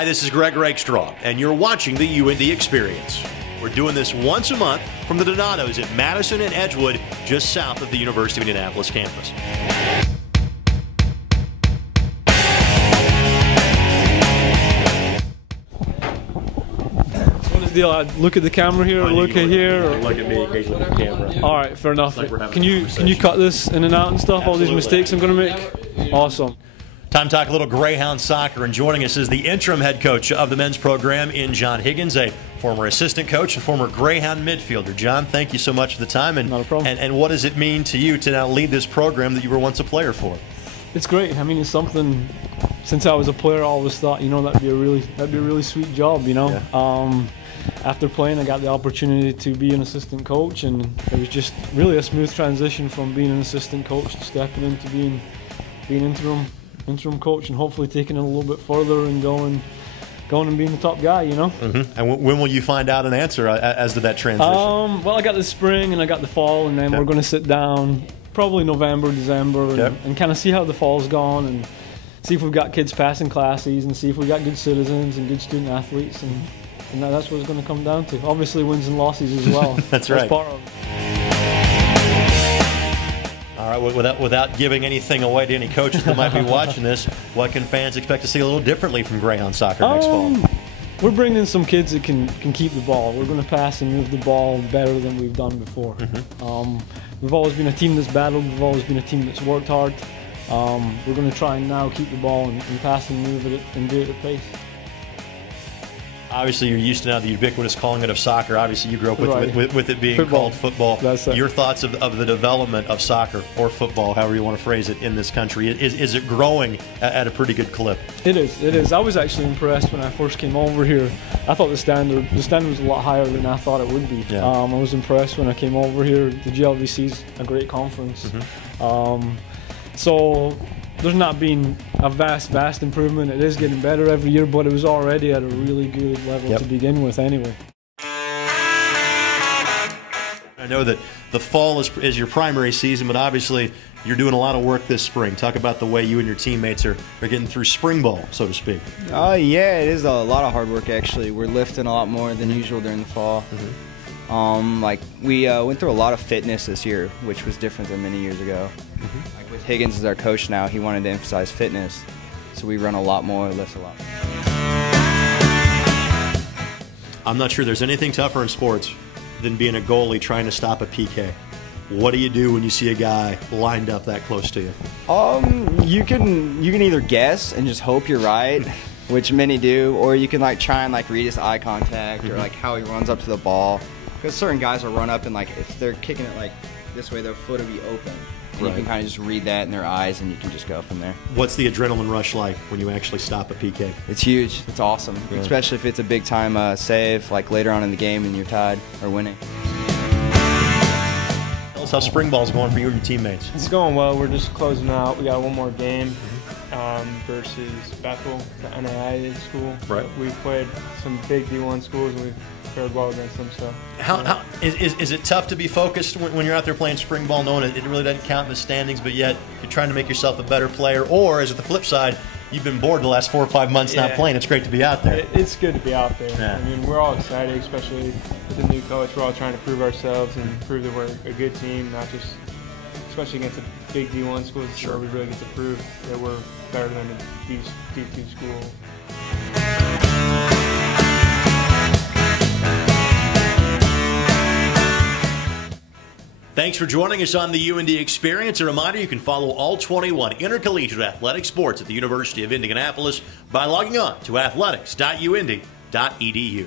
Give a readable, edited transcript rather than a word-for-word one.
Hi, this is Greg Rakestraw, and you're watching the UIndy Experience. We're doing this once a month from the Donatos at Madison and Edgewood, just south of the University of Indianapolis campus. What is the deal? I look at the camera here, or look at here, or look at me, occasionally look at the camera. All right, fair enough. Like can you cut this in and out and stuff? Absolutely. All these mistakes I'm going to make. Awesome. Time to talk a little Greyhound soccer, and joining us is the interim head coach of the men's program in John Higgins, a former assistant coach and former Greyhound midfielder. John, thank you so much for the time. And, not a problem. And what does it mean to you to now lead this program that you were once a player for? It's great. I mean, it's something. Since I was a player, I always thought, that'd be a really sweet job. Yeah. After playing, I got the opportunity to be an assistant coach, and it was just really a smooth transition from being an assistant coach to stepping into being interim coach, and hopefully taking it a little bit further and going and being the top guy, Mm-hmm. And when will you find out an answer as to that transition? Well, I got the spring and I got the fall, and then we're going to sit down probably November, December, and kind of see how the fall's gone, and see if we've got kids passing classes, and see if we've got good citizens and good student athletes, and that's what it's going to come down to. Obviously, wins and losses as well. That's right. Part of it. All right, without giving anything away to any coaches that might be watching this, what can fans expect to see a little differently from Greyhound soccer next fall? We're bringing in some kids that can keep the ball. We're going to pass and move the ball better than we've done before. Mm-hmm. We've always been a team that's battled. We've always been a team that's worked hard. We're going to try and now keep the ball and pass and move it and do it at pace. Obviously, you're used to now the ubiquitous calling it of soccer. Obviously, you grew up with it being called football. Your thoughts of the development of soccer or football, however you want to phrase it, in this country. Is it growing at a pretty good clip? It is. I was actually impressed when I first came over here. I thought the standard was a lot higher than I thought it would be. Yeah. I was impressed when I came over here. The GLVC's a great conference. Mm-hmm. So there's not been a vast improvement. It is getting better every year, but it was already at a really good level to begin with anyway. I know that the fall is your primary season, but obviously you're doing a lot of work this spring. Talk about the way you and your teammates are getting through spring ball, so to speak. Yeah, it is a lot of hard work, actually. We're lifting a lot more than usual during the fall. Mm-hmm. We went through a lot of fitness this year, which was different than many years ago. Mm-hmm. Like with Higgins as our coach now, he wanted to emphasize fitness, so we run a lot more, lift a lot more. I'm not sure there's anything tougher in sports than being a goalie trying to stop a PK. What do you do when you see a guy lined up that close to you? You can either guess and just hope you're right, which many do, or you can try and read his eye contact or how he runs up to the ball. Because certain guys will run up and if they're kicking it this way, their foot will be open. And you can kind of just read that in their eyes, and you can just go from there. What's the adrenaline rush like when you actually stop a PK? It's huge. It's awesome, especially if it's a big time save, later on in the game and you're tied or winning. Tell us how spring ball's going for you and your teammates. It's going well. We're just closing out. We got one more game versus Bethel, the NAIA school. Right. We've played some big D1 schools, and we've fared well against them. So, how is it tough to be focused when you're out there playing spring ball, knowing it really doesn't count in the standings, but yet you're trying to make yourself a better player? Or is it the flip side? You've been bored the last 4 or 5 months not playing. It's great to be out there. It's good to be out there. Yeah. I mean, we're all excited, especially with the new coach. We're all trying to prove ourselves and prove that we're a good team, not just, especially against the big D1 schools. Sure. Where we really get to prove that we're better than these D2 schools. Thanks for joining us on the UIndy Experience. A reminder, you can follow all 21 intercollegiate athletic sports at the University of Indianapolis by logging on to athletics.uindy.edu.